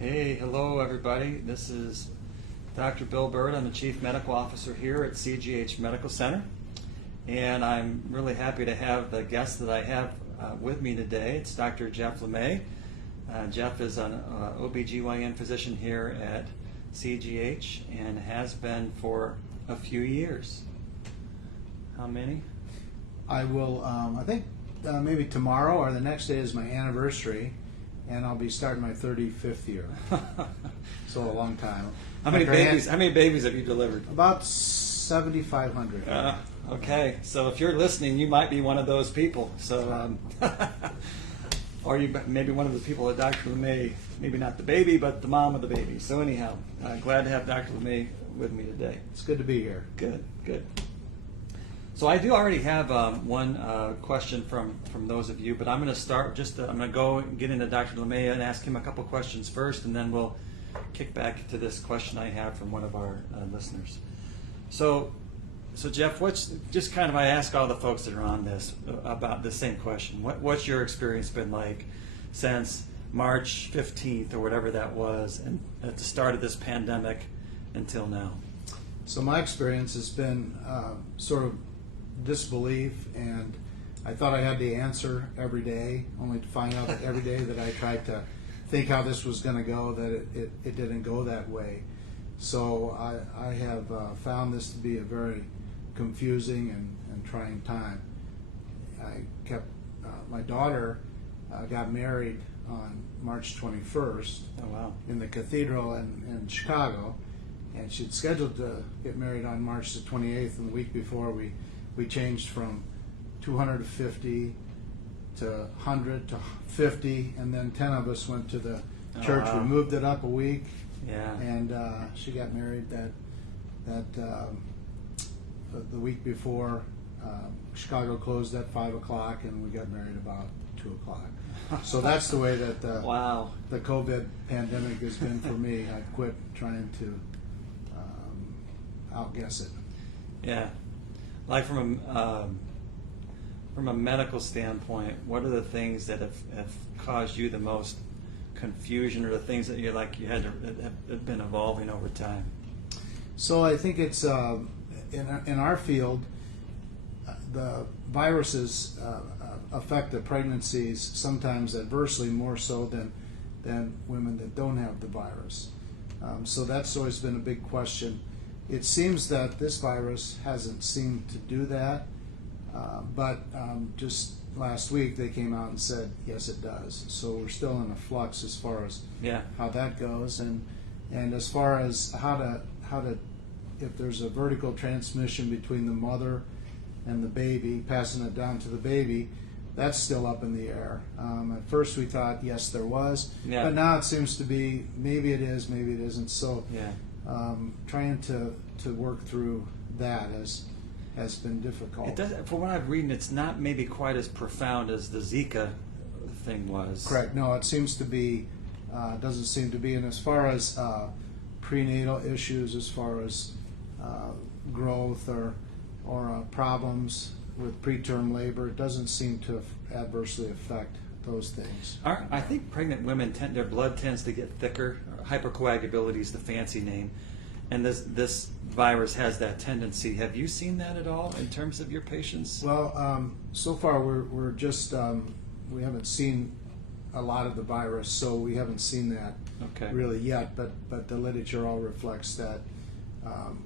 Hey, hello everybody. This is Dr. Bill Bird. I'm the Chief Medical Officer here at CGH Medical Center. And I'm really happy to have the guest that I have with me today. It's Dr. Jeff LeMay. Jeff is an OBGYN physician here at CGH and has been for a few years. How many? I will, I think maybe tomorrow or the next day is my anniversary, and I'll be starting my 35th year. So a long time. How many babies have you delivered? About 7,500. Okay, so if you're listening, you might be one of those people. So, or you maybe one of the people that Dr. LeMay, maybe not the baby, but the mom of the baby. So anyhow, glad to have Dr. LeMay with me today. It's good to be here. Good, good. So I do already have one question from those of you, but I'm going to start I'm going to go and get into Dr. LeMay and ask him a couple questions first, and then we'll kick back to this question I have from one of our listeners. So Jeff, I ask all the folks that are on this about the same question. What's your experience been like since March 15th or whatever that was, and at the start of this pandemic until now? So my experience has been sort of disbelief, and I thought I had the answer every day, only to find out that every day that I tried to think how this was going to go, that it didn't go that way. So I have found this to be a very confusing and trying time. I kept my daughter got married on March 21st. Oh, wow. In the cathedral in Chicago, and she'd scheduled to get married on March the 28th, and the week before we changed from 250 to 100 to 50, and then 10 of us went to the church. Wow. We moved it up a week. Yeah. And she got married the week before. Chicago closed at 5 o'clock, and we got married about 2 o'clock. So that's the way that Wow. the COVID pandemic has been for me. I've quit trying to outguess it. Yeah. Like from a medical standpoint, what are the things that have caused you the most confusion, or the things that you had to have been evolving over time? So I think it's in our field, the viruses affect the pregnancies sometimes adversely, more so than women that don't have the virus. So that's always been a big question. It seems that this virus hasn't seemed to do that, but just last week they came out and said yes, it does. So we're still in a flux as far as how that goes, and as far as how to if there's a vertical transmission between the mother and the baby, passing it down to the baby, that's still up in the air. At first we thought yes, there was, but now it seems to be maybe it is, maybe it isn't. So trying to work through that has been difficult. It does, from what I've read, it's not maybe quite as profound as the Zika thing was. Correct. No, it seems to be, doesn't seem to be. And as far as prenatal issues, as far as growth or problems with preterm labor, it doesn't seem to adversely affect those things. I think pregnant women their blood tends to get thicker. Hypercoagulability is the fancy name, and this virus has that tendency. Have you seen that at all in terms of your patients? Well, so far we're just we haven't seen a lot of the virus, so we haven't seen that really yet. But the literature all reflects that.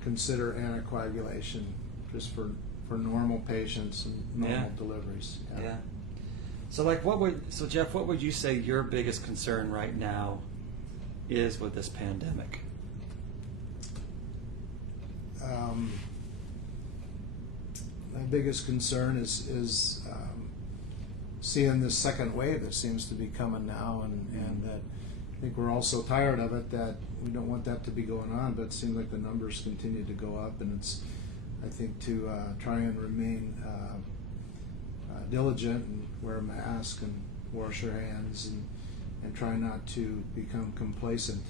Consider anticoagulation just for normal patients and normal deliveries. Yeah. So Jeff, what would you say your biggest concern right now is with this pandemic? My biggest concern is seeing this second wave that seems to be coming now, and that I think we're all so tired of it that we don't want that to be going on, but it seems like the numbers continue to go up, and it's, I think, to try and remain diligent and wear a mask and wash your hands and try not to become complacent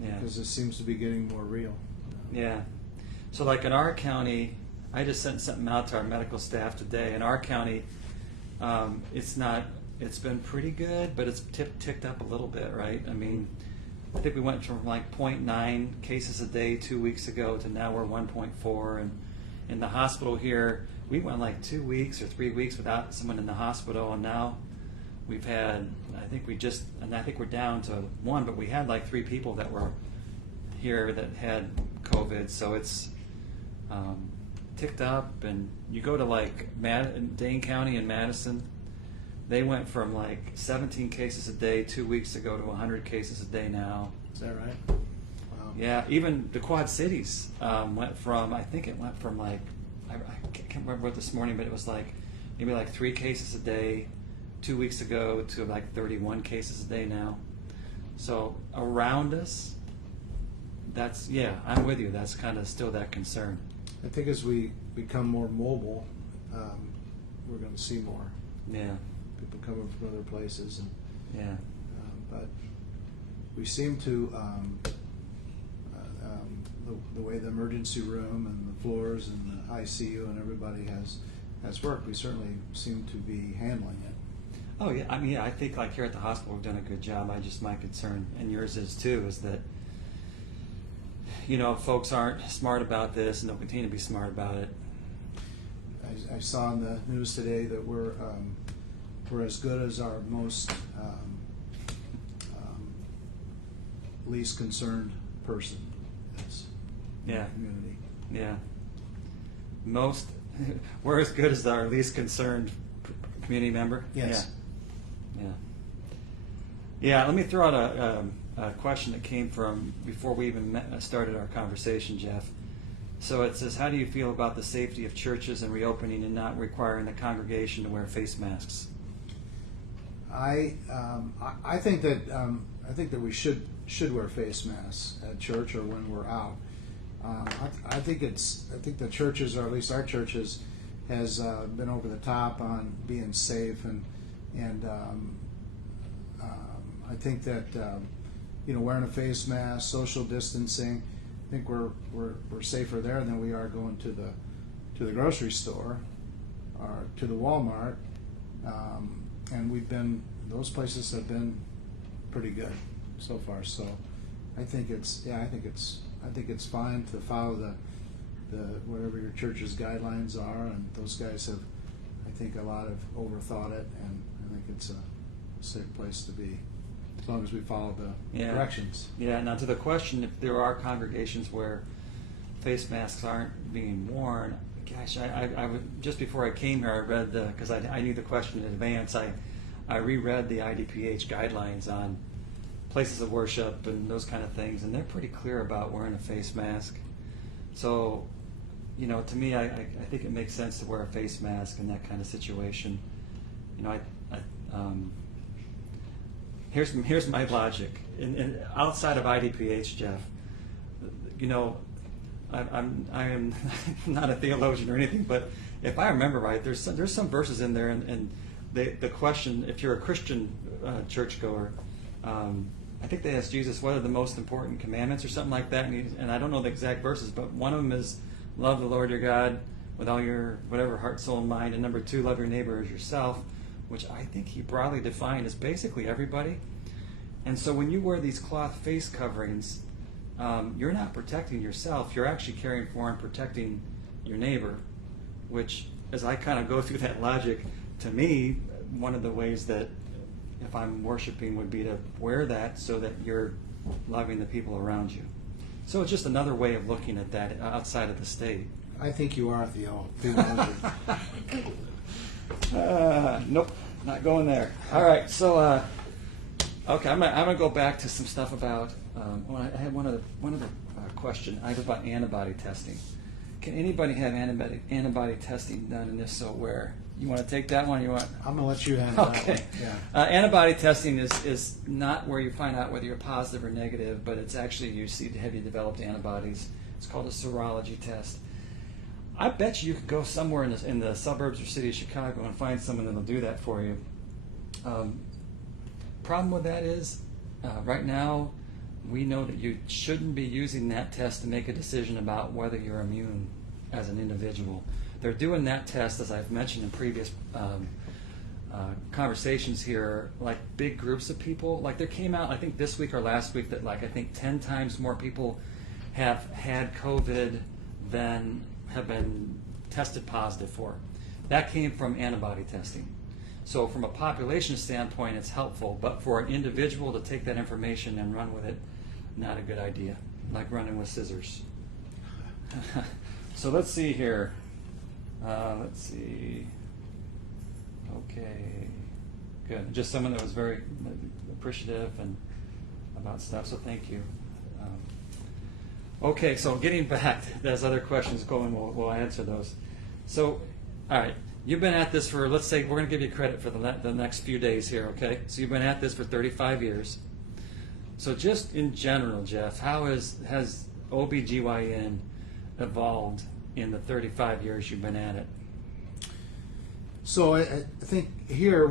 because it seems to be getting more real. Yeah. So like in our county, I just sent something out to our medical staff today. In our county, it's not it's been pretty good, but it's ticked up a little bit, right? I mean, I think we went from like 0.9 cases a day 2 weeks ago to now we're 1.4, and in the hospital here, we went like 2 weeks or 3 weeks without someone in the hospital, and now we've had, I think we're down to 1, but we had like 3 people that were here that had COVID, so it's ticked up. And you go to like Dane County and Madison, they went from like 17 cases a day 2 weeks ago to 100 cases a day now. Is that right? Wow. Yeah, even the Quad Cities went from like, I can't remember what this morning, but it was like maybe like 3 cases a day 2 weeks ago to like 31 cases a day now. So around us, I'm with you. That's kind of still that concern. I think as we become more mobile, we're going to see more Yeah, people coming from other places, and yeah, but we seem to the way the emergency room and the floors and the ICU and everybody has worked. We certainly seem to be handling it. Oh yeah, I mean, I think like here at the hospital we've done a good job. My concern, and yours is too, is that folks aren't smart about this, and they'll continue to be smart about it. I saw in the news today that we're as good as our most least concerned person is in Yeah. the community. Yeah, we're as good as our least concerned community member. Yes. Yeah. Let me throw out a question that came from before we even started our conversation, Jeff. So it says, how do you feel about the safety of churches and reopening and not requiring the congregation to wear face masks? I think that we should wear face masks at church or when we're out. I think the churches, or at least our churches, has been over the top on being safe, and I think that wearing a face mask, social distancing, I think we're safer there than we are going to the grocery store or to the Walmart, and those places have been pretty good so far. So I think it's fine to follow the whatever your church's guidelines are, and those guys have, I think, a lot of overthought it, and I think it's a safe place to be as long as we follow the directions. Yeah. Now to the question, if there are congregations where face masks aren't being worn, gosh, I would, just before I came here, I read because I knew the question in advance. I reread the IDPH guidelines on places of worship and those kind of things, and they're pretty clear about wearing a face mask. So, to me, I think it makes sense to wear a face mask in that kind of situation. Here's my logic. In outside of IDPH, Jeff, I am not a theologian or anything, but if I remember right, there's some verses in there, and the question, if you're a Christian churchgoer, I think they asked Jesus, what are the most important commandments or something like that, and I don't know the exact verses, but one of them is love the Lord your God with all your whatever heart, soul, and mind, and number 2, love your neighbor as yourself, which I think he broadly defined as basically everybody. And so when you wear these cloth face coverings, you're not protecting yourself, you're actually caring for and protecting your neighbor, which, as I kind of go through that logic, to me, one of the ways that if I'm worshiping would be to wear that so that you're loving the people around you. So it's just another way of looking at that outside of the state. I think you are a theologian. Nope, not going there. All right, so okay, I'm gonna go back to some stuff about. I had one other question. I have about antibody testing. Can anybody have antibody testing done, and if so, where? You want to take that one? I'm gonna let you handle that one. Yeah. Antibody testing is not where you find out whether you're positive or negative, but it's actually you see have you developed antibodies. It's called a serology test. I bet you could go somewhere in the suburbs or city of Chicago and find someone that'll do that for you. Problem with that is, right now, we know that you shouldn't be using that test to make a decision about whether you're immune as an individual. They're doing that test, as I've mentioned in previous conversations here, like big groups of people. Like there came out, I think this week or last week, that like I think 10 times more people have had COVID than have been tested positive for. That came from antibody testing. So from a population standpoint, it's helpful, but for an individual to take that information and run with it, not a good idea. Like running with scissors. So let's see here. Let's see. Okay, good. Just someone that was very appreciative and about stuff, so thank you. Okay, so getting back, there's other questions going, we'll answer those. So, all right, you've been at this for, let's say, we're going to give you credit for the next few days here, okay? So you've been at this for 35 years. So just in general, Jeff, how has OBGYN evolved in the 35 years you've been at it? So I think here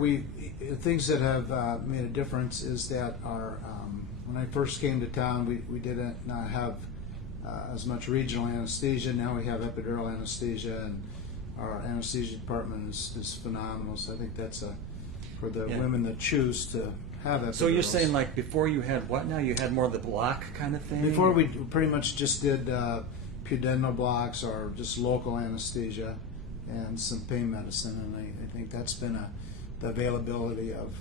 things that have made a difference is that when I first came to town, we did not have as much regional anesthesia. Now we have epidural anesthesia, and our anesthesia department is phenomenal. So I think that's for the women that choose to have epidurals. So you're saying like before you had what now? You had more of the block kind of thing? Before we pretty much just did pudendal blocks or just local anesthesia and some pain medicine, and I think that's been the availability of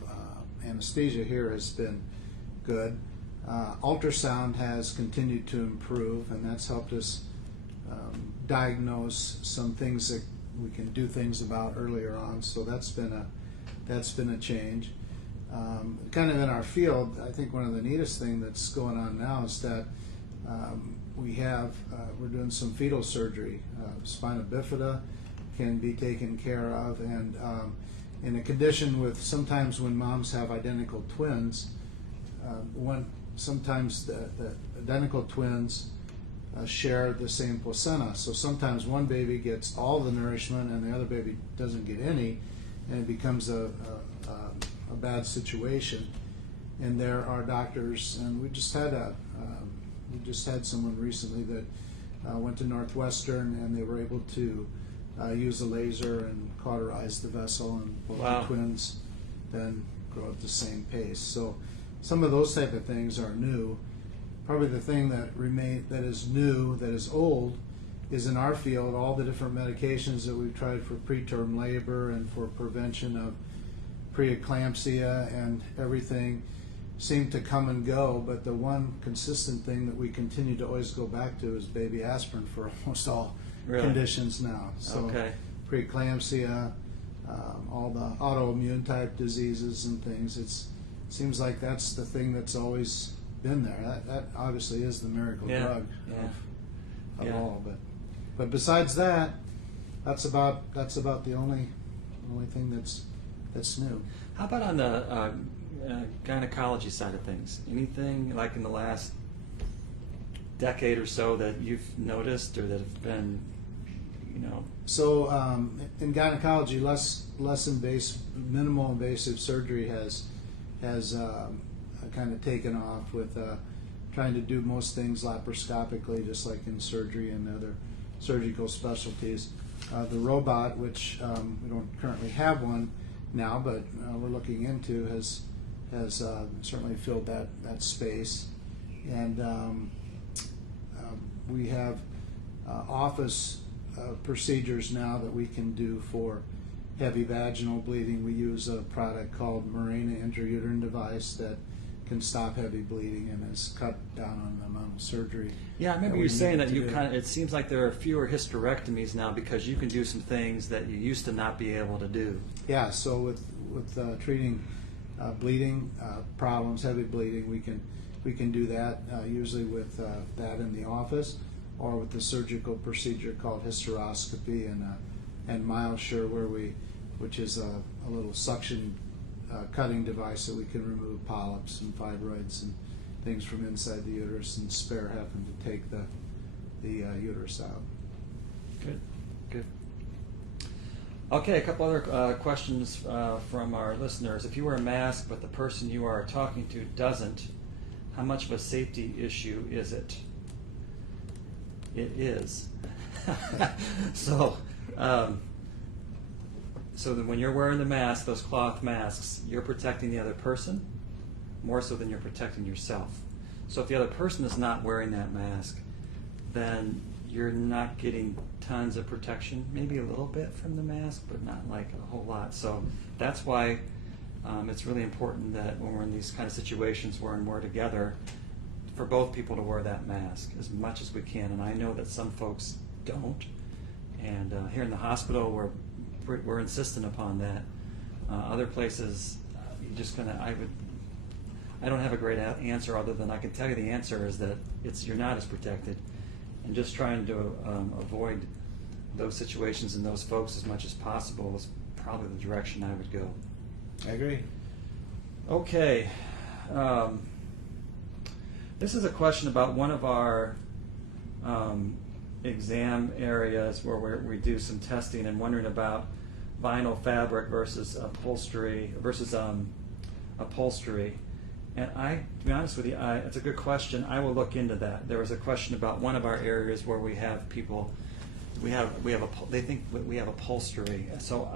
anesthesia here has been good. Ultrasound has continued to improve, and that's helped us diagnose some things that we can do things about earlier on. So that's been a change. Kind of in our field, I think one of the neatest thing that's going on now is that we're doing some fetal surgery. Spina bifida can be taken care of, and in a condition with sometimes when moms have identical twins, sometimes the identical twins share the same placenta. So sometimes one baby gets all the nourishment and the other baby doesn't get any, and it becomes a bad situation. And there are doctors, and we just had someone recently that went to Northwestern, and they were able to use a laser and cauterize the vessel, and both the twins then grow at the same pace. So some of those type of things are new. Probably the thing that is new, that is old, is in our field all the different medications that we've tried for preterm labor and for prevention of preeclampsia and everything seem to come and go, but the one consistent thing that we continue to always go back to is baby aspirin for almost all conditions now. So preeclampsia, all the autoimmune type diseases and things, it seems like that's the thing that's always been there. That obviously is the miracle drug of all. But besides that, that's about the only thing that's new. How about on the gynecology side of thyncs? Anything like in the last decade or so that you've noticed or that have been, So in gynecology, less invasive, minimal invasive surgery has kind of taken off with trying to do most things laparoscopically, just like in surgery and other surgical specialties. The robot, which we don't currently have one now, but we're looking into, has certainly filled that space. And we have office procedures now that we can do for heavy vaginal bleeding. We use a product called Mirena intrauterine device that can stop heavy bleeding and has cut down on the amount of surgery. Yeah, I remember you saying that it seems like there are fewer hysterectomies now because you can do some things that you used to not be able to do. Yeah, so with treating bleeding problems, heavy bleeding, we can do that usually with that in the office, or with the surgical procedure called hysteroscopy and MyoSure, which is a little suction cutting device that we can remove polyps and fibroids and things from inside the uterus and spare having to take the uterus out. Good. Okay, a couple other questions from our listeners. If you wear a mask but the person you are talking to doesn't, how much of a safety issue is it? It is. So, so that when you're wearing the mask, those cloth masks, you're protecting the other person more so than you're protecting yourself. So if the other person is not wearing that mask, then you're not getting tons of protection, maybe a little bit from the mask, but not like a whole lot. So that's why it's really important that when we're in these kind of situations where we're together, for both people to wear that mask as much as we can. And I know that some folks don't. And here in the hospital, we're insistent upon that. Other places, I don't have a great answer other than I can tell you the answer is that you're not as protected, and just trying to avoid those situations and those folks as much as possible is probably the direction I would go. I agree. Okay. This is a question about one of our exam areas where we do some testing and wondering about vinyl fabric versus upholstery And to be honest with you, it's a good question. I will look into that. There was a question about one of our areas where we have people, they think we have upholstery. So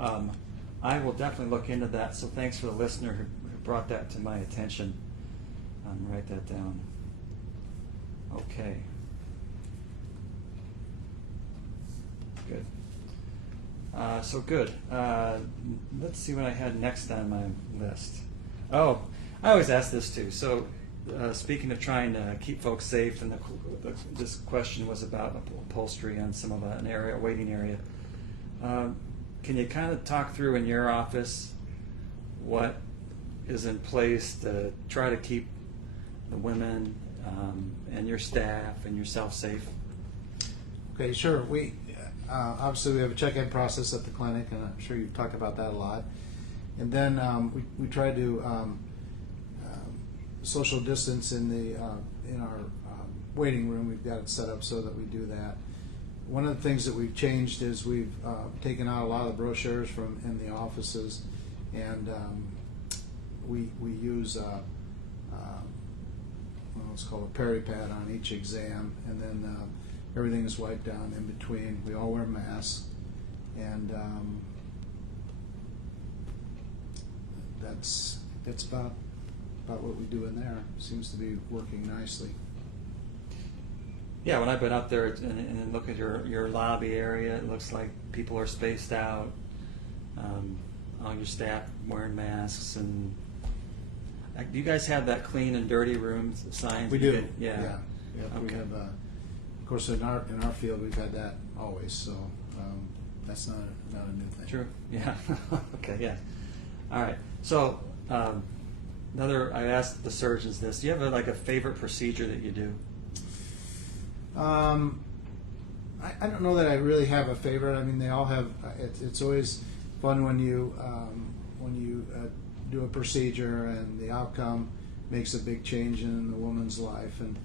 I will definitely look into that. So thanks for the listener who brought that to my attention. Write that down. Okay. Good. So good. Let's see what I had next on my list. Oh, I always ask this too. So speaking of trying to keep folks safe, and this question was about upholstery on some of an area, a waiting area. Can you kind of talk through in your office what is in place to try to keep the women and your staff and yourself safe? Okay, sure. We obviously we have a check-in process at the clinic, and I'm sure you've talked about that a lot. And then we try to social distance in our waiting room. We've got it set up so that we do that. One of the things that we've changed is we've taken out a lot of the brochures from in the offices, and we use what's called a peri-pad on each exam, and then everything is wiped down in between. We all wear masks, and that's about what we do in there. Seems to be working nicely. Yeah, when I've been up there and look at your lobby area, it looks like people are spaced out. All your staff wearing masks, and do you guys have that clean and dirty rooms signs? We do. Yeah. Okay. We have, of course, in our field, we've had that always. So that's not a new thing. True. Yeah. Okay. Yeah. All right. So I asked the surgeons this. Do you have a favorite procedure that you do? I don't know that I really have a favorite. I mean, they all have. It's always fun when you do a procedure and the outcome makes a big change in the woman's life, and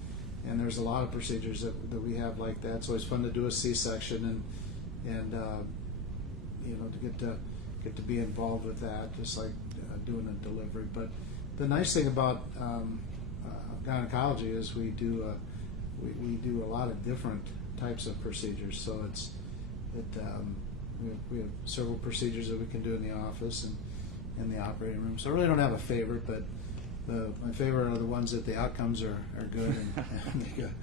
there's a lot of procedures that we have like that. It's always fun to do a C-section and to get to be involved with that, just like doing a delivery. But the nice thing about gynecology is we do a lot of different types of procedures. So we have several procedures that we can do in the office and in the operating room. So I really don't have a favorite, but my favorite are the ones that the outcomes are good and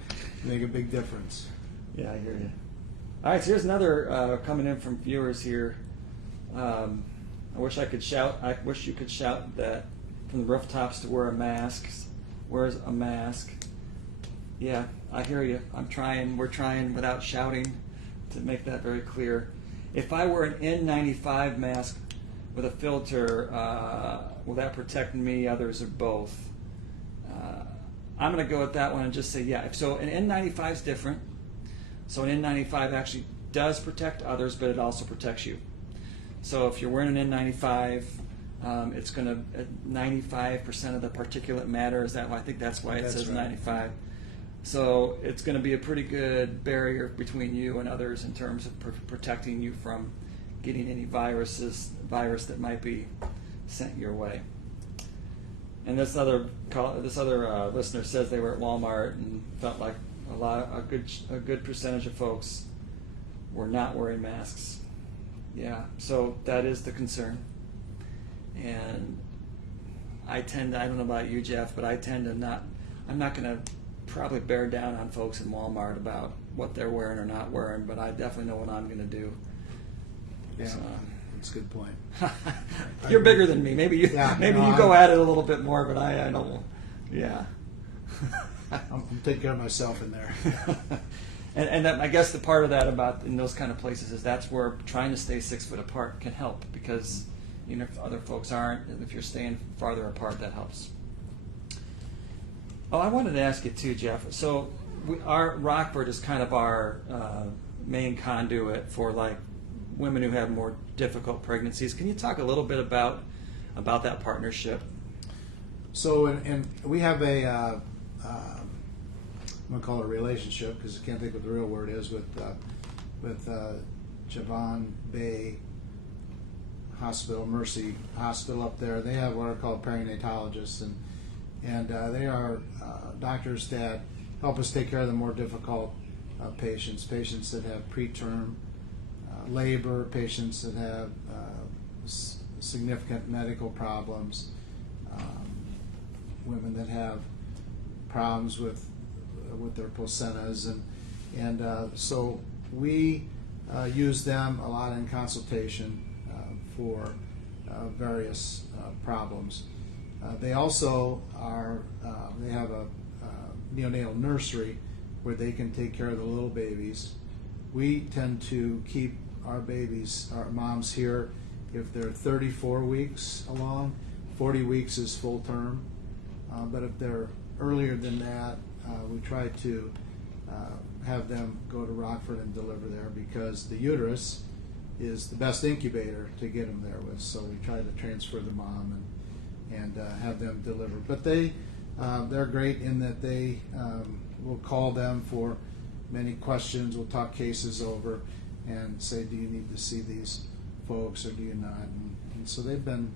make a big difference. Yeah, I hear you. All right, so here's another coming in from viewers here. I wish you could shout that from the rooftops to wear a mask. Wears a mask. Yeah, I hear you. We're trying without shouting to make that very clear. If I wear an N95 mask with a filter, will that protect me, others, or both? I'm going to go with that one and just say yeah. So an N95 is different. So an N95 actually does protect others, but it also protects you. So if you're wearing an N95, it's going to 95% of the particulate matter. I think that's why it says right. 95. So it's going to be a pretty good barrier between you and others in terms of protecting you from getting any virus that might be sent your way. And this other listener says they were at Walmart and felt like a good percentage of folks were not wearing masks. Yeah, so that is the concern. And I don't know about you, Jeff, but I tend to I'm not going to probably bear down on folks in Walmart about what they're wearing or not wearing, but I definitely know what I'm going to do. Yeah, So, that's a good point. you're bigger than me. Maybe you go at it a little bit more, but I don't. Yeah. I'm taking care of myself in there. And that, I guess the part of that about in those kind of places is that's where trying to stay 6 foot apart can help, because even if other folks aren't, if you're staying farther apart, that helps. Oh, I wanted to ask you too, Jeff. So our Rockbird is kind of our main conduit for like women who have more difficult pregnancies. Can you talk a little bit about that partnership? So, and we have a I'm going to call it a relationship because I can't think what the real word is, with Javon Bay Hospital, Mercy Hospital up there. They have what are called perinatologists, and they are doctors that help us take care of the more difficult patients that have preterm labor, patients that have significant medical problems, women that have problems with their placentas, and so we use them a lot in consultation for various problems. They also they have a neonatal nursery where they can take care of the little babies. We tend to keep our moms here if they're 34 weeks along. 40 weeks is full term, but if they're earlier than that, we try to have them go to Rockford and deliver there, because the uterus is the best incubator to get them there with. So we try to transfer the mom and have them deliver. But they're great in that they will call them for many questions. We'll talk cases over and say, do you need to see these folks or do you not? And so they've been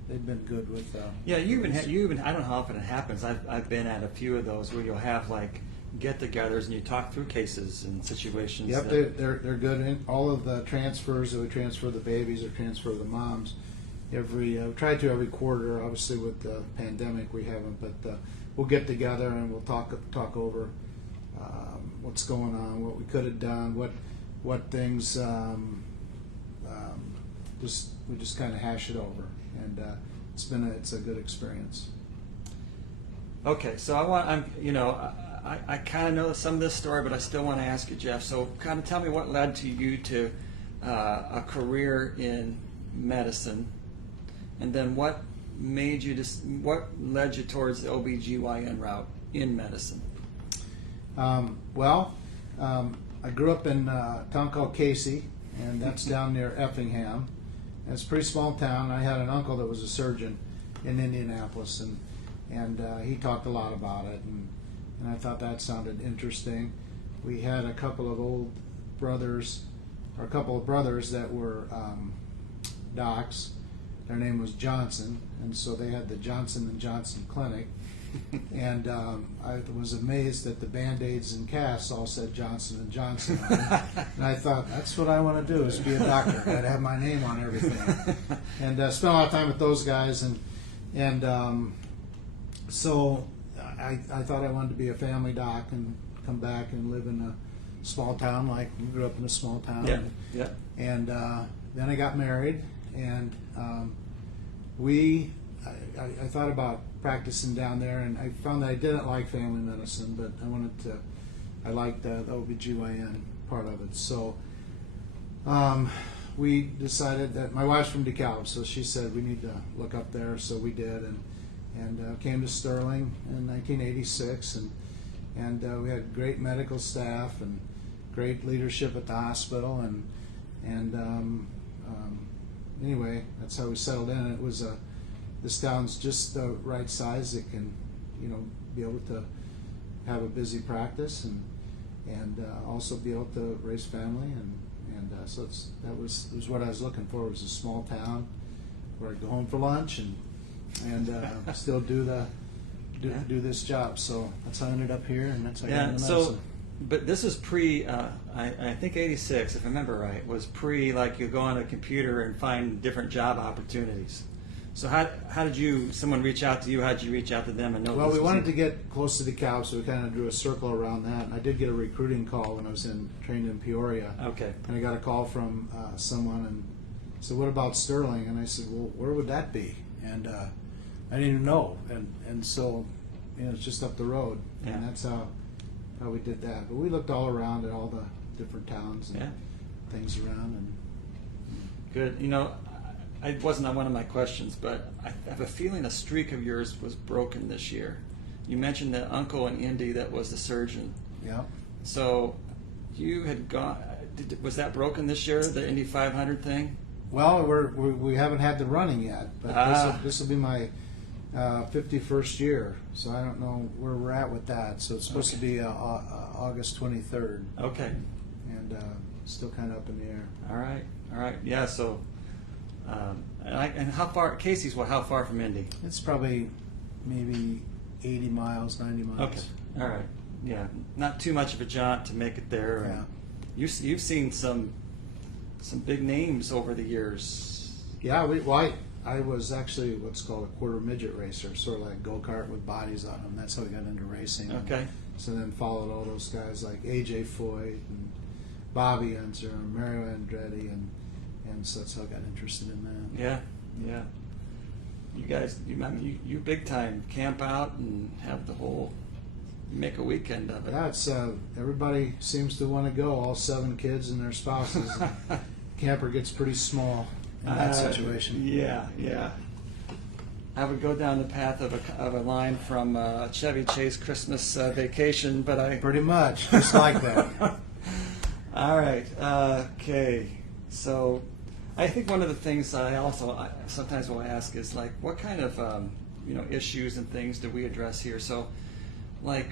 good with. Yeah, you even I don't know how often it happens. I've been at a few of those where you'll have like get-togethers and you talk through cases and situations. Yep, they're good in all of the transfers. That we transfer the babies or transfer the moms. We try to every quarter. Obviously, with the pandemic, we haven't, but we'll get together and we'll talk over what's going on, what we could have done, what things. We just kind of hash it over, and it's a good experience. Okay, so I kind of know some of this story, but I still want to ask you, Jeff. So, kind of tell me what led to you to a career in medicine, and then what led you towards the OBGYN route in medicine? I grew up in a town called Casey, and that's down near Effingham. And it's a pretty small town. I had an uncle that was a surgeon in Indianapolis, and he talked a lot about it, and I thought that sounded interesting. We had a couple of brothers that were docs. Their name was Johnson, and so they had the Johnson & Johnson Clinic. And I was amazed that the Band-Aids and casts all said Johnson & Johnson on it. And I thought, that's what I want to do, is be a doctor. I'd have my name on everything. And spent a lot of time with those guys. And so I thought I wanted to be a family doc and come back and live in a small town, like we grew up in a small town. Yeah. And then I got married, and I thought about practicing down there, and I found that I didn't like family medicine, but I liked the OBGYN part of it. So we decided that, my wife's from DeKalb, so she said we need to look up there, so we did, and came to Sterling in 1986, and we had great medical staff and great leadership at the hospital, and anyway, that's how we settled in. It was this town's just the right size. It can, be able to have a busy practice and also be able to raise family, and so that was what I was looking for. It was a small town where I'd go home for lunch and still do this job. So that's how I ended up here, and that's how I got into medicine. But this was pre, I think 86, if I remember right, was pre like you go on a computer and find different job opportunities. So how did someone reach out to you? How did you reach out to them and know? Well, we wanted to get close to the DeKalb, so we kind of drew a circle around that. And I did get a recruiting call when I was trained in Peoria. Okay. And I got a call from someone and said, "What about Sterling?" And I said, "Well, where would that be?" And I didn't even know. And so, it's just up the road. Yeah. And that's how we did that. But we looked all around at all the different towns and things around. And Good. It wasn't on one of my questions, but I have a feeling a streak of yours was broken this year. You mentioned that uncle in Indy that was the surgeon. yeah. So you had gone. Was that broken this year? The Indy 500 thing? Well, we haven't had the running yet, but this will be my 51st year, so I don't know where we're at with that. So it's supposed to be August 23rd, Okay. and still kind of up in the air. All right. Yeah. So, and how far? Casey's how far from Indy? It's probably maybe 80 miles, 90 miles. Okay. All right. Yeah. Not too much of a jaunt to make it there. Yeah. You've seen some big names over the years. Yeah, I was actually what's called a quarter midget racer, sort of like go-kart with bodies on them. That's how we got into racing. Okay. So then followed all those guys like AJ Foyt and Bobby Unser and Mario Andretti, and so that's how I got interested in that. Yeah. You guys, you big time camp out and have the whole, make a weekend of it. Yeah, it's everybody seems to want to go. All 7 kids and their spouses. Camper gets pretty small in that situation. Yeah. I would go down the path of a line from Chevy Chase Christmas Vacation, but I Pretty much, just like that. All right. Okay. So, I think one of the things I sometimes will ask is like, what kind of issues and things do we address here? So, like,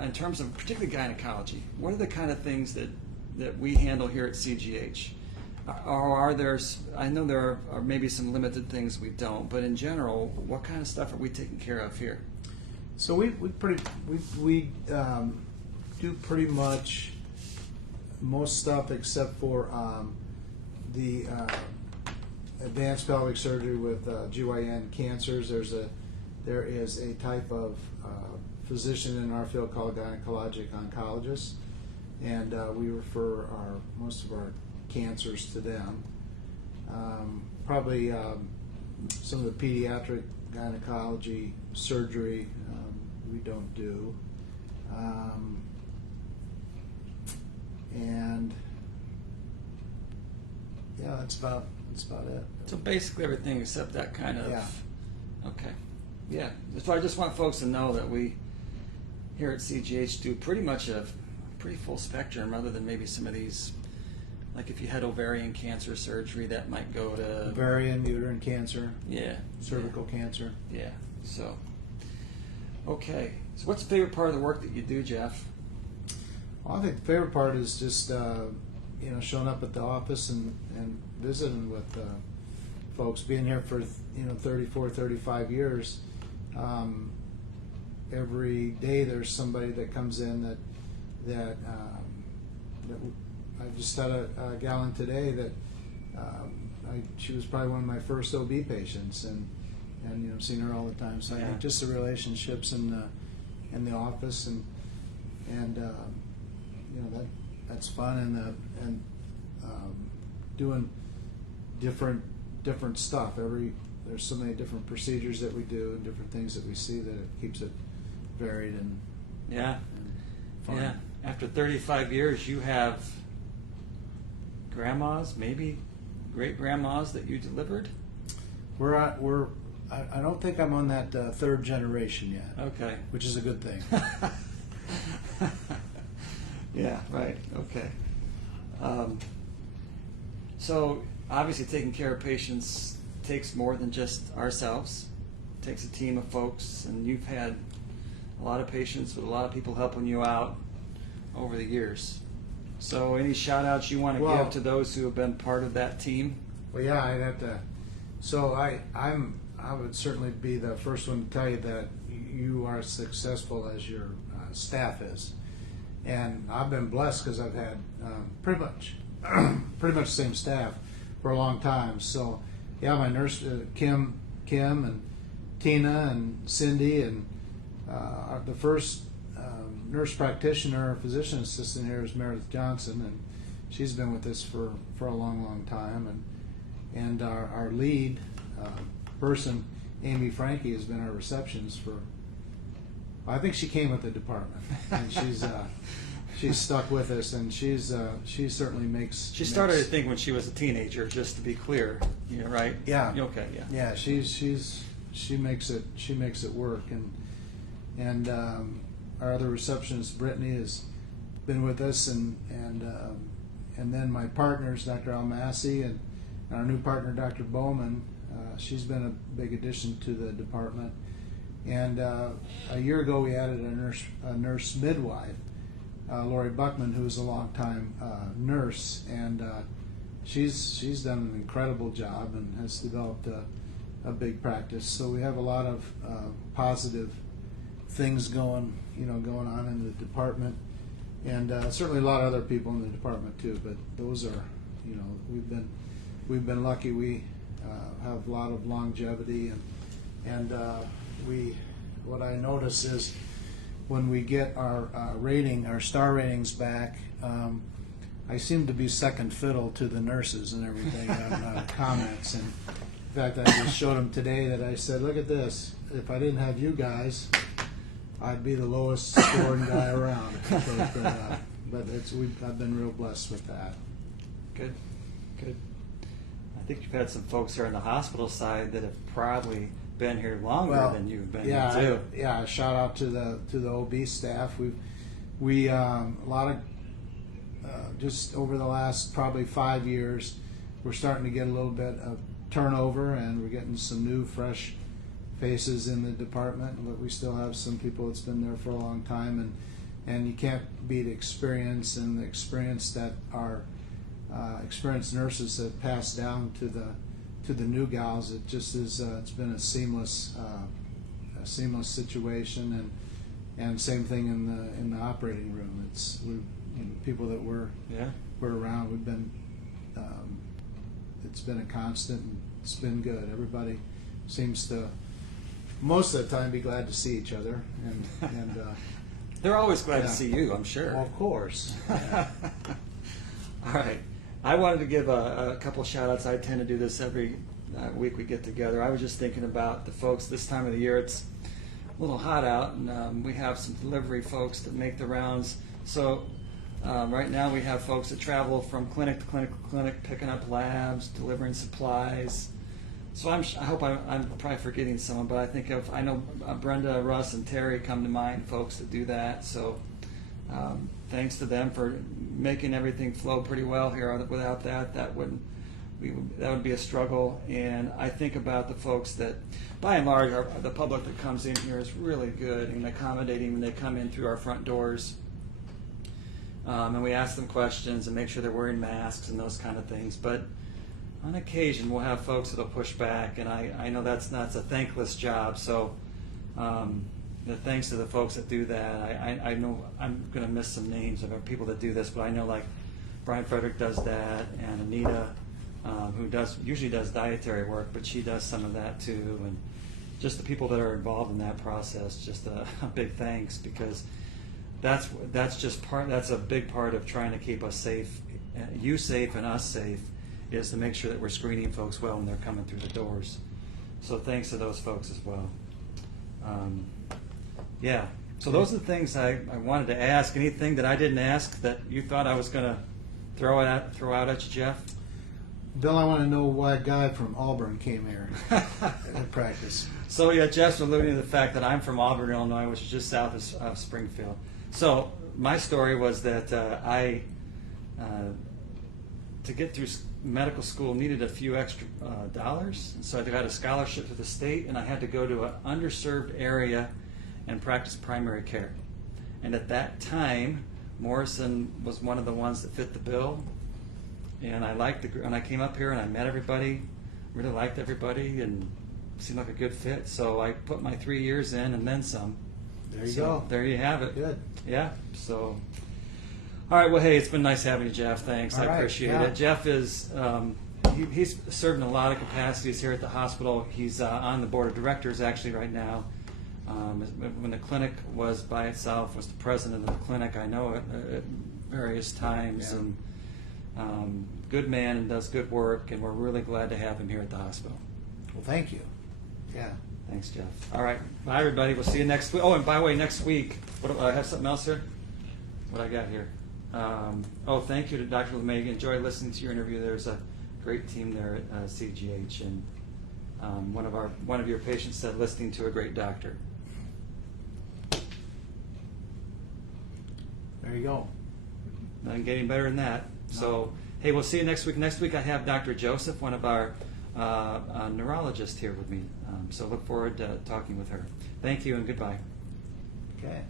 in terms of particularly gynecology, what are the kind of things that we handle here at CGH? Or are there? I know there are maybe some limited things we don't, but in general, what kind of stuff are we taking care of here? So we do pretty much most stuff except for the advanced pelvic surgery with GYN cancers. There is a type of physician in our field called gynecologic oncologist, and we refer most of our cancers to them. Probably some of the pediatric gynecology surgery we don't do. And yeah, that's about it. So basically everything except that kind of. Yeah. Okay. Yeah. So I just want folks to know that we here at CGH do pretty much a pretty full spectrum, other than maybe some of these, like if you had ovarian cancer surgery, that might go to Ovarian, uterine cancer, yeah, cervical cancer. Yeah. So. Okay. So what's the favorite part of the work that you do, Jeff? Well, I think the favorite part is just showing up at the office and visiting with folks. Being here for 34, 35 years, every day there's somebody that comes in that I just had a gal in today that she was probably one of my first OB patients, and seen her all the time. So I think just the relationships in the office and that's fun, and doing different stuff. There's so many different procedures that we do and different things that we see that it keeps it varied and fun. Yeah. After 35 years, you have grandmas, maybe great grandmas that you delivered. I don't think I'm on that 3rd generation yet. Okay. Which is a good thing. Yeah, right. Okay. So obviously taking care of patients takes more than just ourselves. It takes a team of folks, and you've had a lot of patients with a lot of people helping you out over the years. So any shout outs you want to give to those who have been part of that team? Well, yeah, I'd have to. So I would certainly be the first one to tell you that you are as successful as your staff is. and I've been blessed because I've had pretty much the same staff for a long time. So yeah, my nurse Kim and Tina and Cindy and the first nurse practitioner or physician assistant here is Meredith Johnson, and she's been with us for a long time, and our lead person, Amy Frankie, has been our receptionist for, I think she came with the department, and she's stuck with us, and she certainly makes. She started, I think, when she was a teenager. Just to be clear, right? Yeah. Okay. Yeah. Yeah, she makes it work, and our other receptionist Brittany has been with us, and then my partners, Dr. Almasi, and our new partner, Dr. Bowman. She's been a big addition to the department. And a year ago, we added a nurse midwife, Lori Buckman, who's a longtime nurse, and she's done an incredible job and has developed a big practice. So we have a lot of positive things going on in the department, and certainly a lot of other people in the department too. But those are, we've been lucky. We have a lot of longevity, and what I notice is when we get our our star ratings back, I seem to be second fiddle to the nurses and everything on comments. And in fact, I just showed them today that I said, look at this. If I didn't have you guys, I'd be the lowest scoring guy around. But I've been real blessed with that. Good. I think you've had some folks here on the hospital side that have probably been here longer than you've been here too. Yeah. Shout out to the OB staff. We a lot of just over the last probably 5 years, we're starting to get a little bit of turnover, and we're getting some new fresh faces in the department. But we still have some people that's been there for a long time, and you can't beat experience, and the experience that our experienced nurses have passed down to the new gals. It just is. It's been a seamless situation, and same thing in the operating room. It's people that we're around. We've been. It's been a constant, and it's been good. Everybody seems to most of the time be glad to see each other, and they're always glad to see you, I'm sure. Well, of course. Yeah. All right. I wanted to give a couple shout outs. I tend to do this every week we get together. I was just thinking about the folks this time of the year. It's a little hot out, and we have some delivery folks that make the rounds. So right now we have folks that travel from clinic to clinic to clinic, picking up labs, delivering supplies. So I hope I'm probably forgetting someone, but I know Brenda, Russ, and Terry come to mind, folks that do that. So thanks to them for making everything flow pretty well here. Without that would be a struggle. And I think about the folks that, by and large, the public that comes in here is really good and accommodating when they come in through our front doors. And we ask them questions and make sure they're wearing masks and those kind of things. But on occasion, we'll have folks that'll push back, and I know that's a thankless job. So thanks to the folks that do that. I know I'm going to miss some names of people that do this, but I know like Brian Frederick does that, and Anita, who usually does dietary work, but she does some of that too, and just the people that are involved in that process. Just a big thanks, because that's a big part of trying to keep us safe, you safe and us safe, is to make sure that we're screening folks well when they're coming through the doors. So thanks to those folks as well. Yeah. So those are the things I wanted to ask. Anything that I didn't ask that you thought I was going to throw out at you, Jeff? Bill, I want to know why a guy from Auburn came here at practice. So yeah, Jeff's alluding to the fact that I'm from Auburn, Illinois, which is just south of Springfield. So my story was that I, to get through medical school, needed a few extra dollars. So I got a scholarship to the state, and I had to go to an underserved area and practice primary care. And at that time, Morrison was one of the ones that fit the bill. And I came up here and I met everybody, really liked everybody, and seemed like a good fit. So I put my 3 years in and then some. There you go. There you have it. Good. Yeah. So All right. Well, hey, it's been nice having you, Jeff. Thanks. All I right, appreciate yeah. it. Jeff is he's served in a lot of capacities here at the hospital. He's on the board of directors actually right now. When the clinic was by itself, was the president of the clinic. I know at various times, Yeah. and good man and does good work. And we're really glad to have him here at the hospital. Well, thank you. Yeah. Thanks, Jeff. All right. Bye, everybody. We'll see you next week. Oh, and by the way, next week, I have something else here? What I got here? Thank you to Dr. LeMay. Enjoy listening to your interview. There's a great team there at CGH, and one of your patients said listening to a great doctor. There you go. Nothing getting better than that. So, hey, we'll see you next week. Next week I have Dr. Joseph, one of our neurologists here with me. So look forward to talking with her. Thank you and goodbye. Okay.